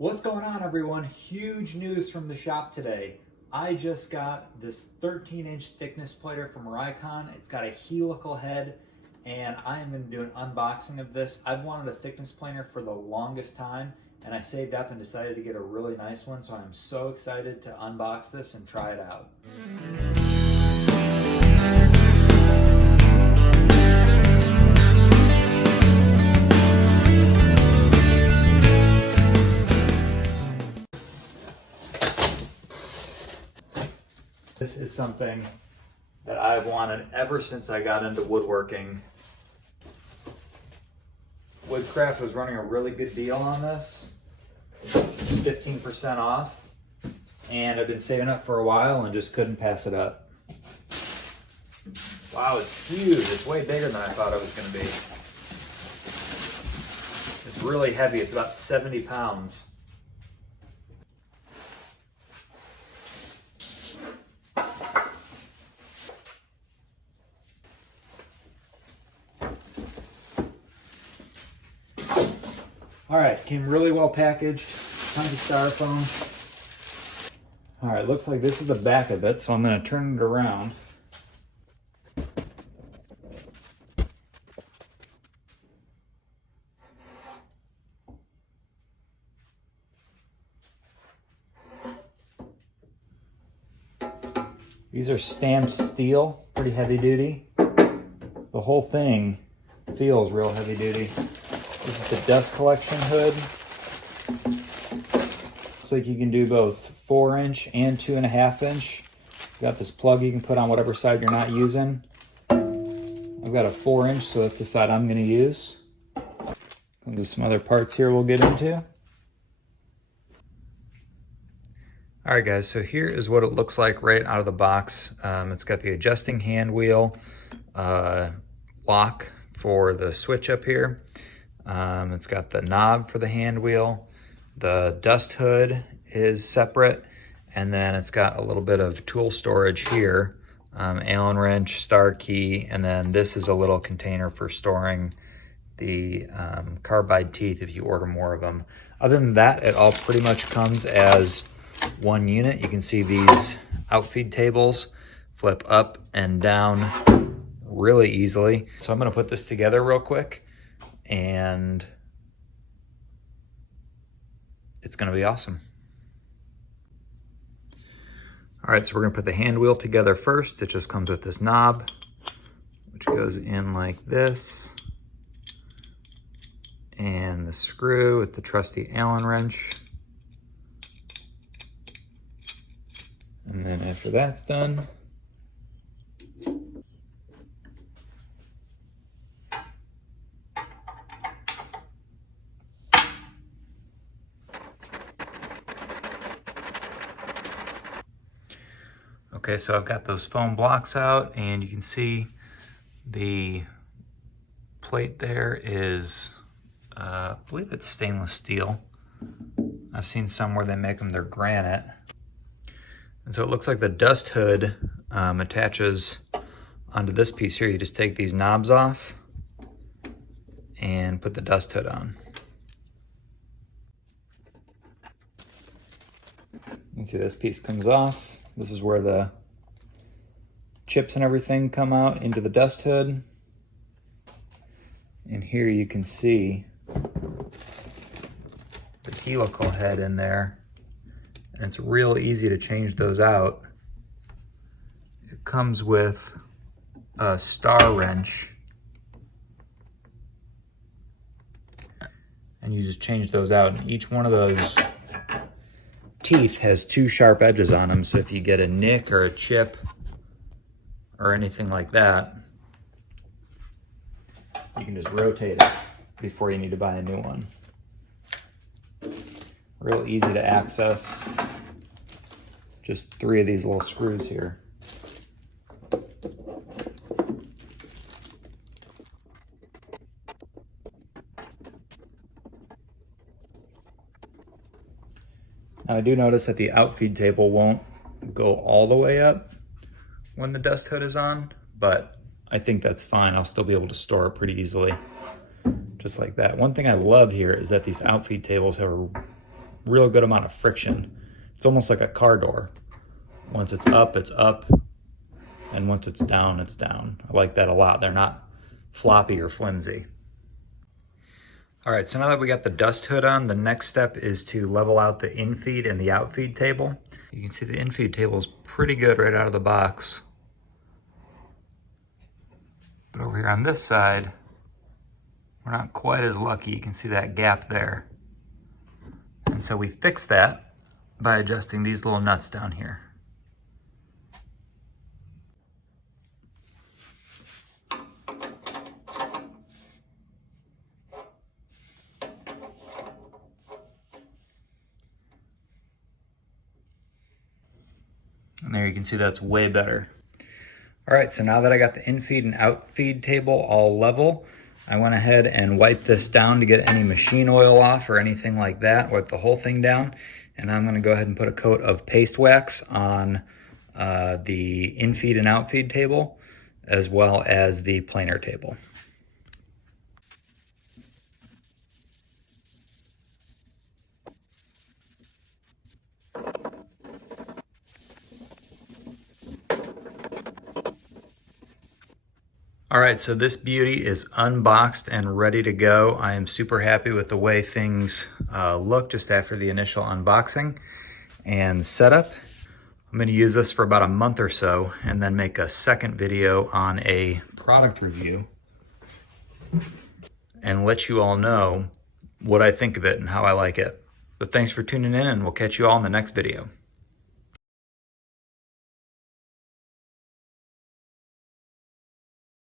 What's going on, everyone? Huge news from the shop today. I just got this 13-inch thickness plater from Rikon. It's got a helical head, and I am going to do an unboxing of this. I've wanted a thickness planer for the longest time, and I saved up and decided to get a really nice one, so I'm so excited to unbox this and try it out. This is something that I've wanted ever since I got into woodworking. Woodcraft was running a really good deal on this, 15% off, and I've been saving up for a while and just couldn't pass it up. Wow, it's huge. It's way bigger than I thought it was going to be. It's really heavy. It's about 70 pounds. All right, came really well packaged, tons of styrofoam. All right, looks like this is the back of it, so I'm gonna turn it around. These are stamped steel, pretty heavy duty. The whole thing feels real heavy duty. This is the dust collection hood. Looks like you can do both 4-inch and 2.5-inch. Got this plug you can put on whatever side you're not using. I've got a 4-inch, so that's the side I'm gonna use. There's some other parts here we'll get into. All right, guys, so here is what it looks like right out of the box. It's got the adjusting hand wheel, lock for the switch up here. It's got the knob for the hand wheel. The dust hood is separate, and then it's got a little bit of tool storage here. Allen wrench, star key, and then this is a little container for storing the carbide teeth if you order more of them. Other than that, it all pretty much comes as one unit. You can see these outfeed tables flip up and down really easily. So I'm gonna put this together real quick, and it's gonna be awesome. All right, so we're gonna put the hand wheel together first. It just comes with this knob, which goes in like this, and the screw with the trusty Allen wrench. And then after that's done, okay, so I've got those foam blocks out, and you can see the plate there is, I believe it's stainless steel. I've seen some where they make them, they're granite. And so it looks like the dust hood attaches onto this piece here. You just take these knobs off and put the dust hood on. You can see this piece comes off. This is where the chips and everything come out into the dust hood. And here you can see the helical head in there. And it's real easy to change those out. It comes with a star wrench. And you just change those out. And each one of those teeth has 2 sharp edges on them, so if you get a nick or a chip or anything like that, you can just rotate it before you need to buy a new one. Real easy to access. Just 3 of these little screws here. Now I do notice that the outfeed table won't go all the way up when the dust hood is on, but I think that's fine. I'll still be able to store it pretty easily, just like that. One thing I love here is that these outfeed tables have a real good amount of friction. It's almost like a car door. Once it's up, and once it's down, it's down. I like that a lot. They're not floppy or flimsy. All right, so now that we got the dust hood on, the next step is to level out the infeed and the outfeed table. You can see the infeed table is pretty good right out of the box. But over here on this side, we're not quite as lucky. You can see that gap there. And so we fix that by adjusting these little nuts down here. And there you can see that's way better. All right, so now that I got the infeed and outfeed table all level, I went ahead and wiped this down to get any machine oil off or anything like that, wipe the whole thing down. And I'm gonna go ahead and put a coat of paste wax on the infeed and outfeed table, as well as the planer table. All right, so this beauty is unboxed and ready to go. I am super happy with the way things look just after the initial unboxing and setup. I'm gonna use this for about a month or so and then make a second video on a product review and let you all know what I think of it and how I like it. But thanks for tuning in, and we'll catch you all in the next video.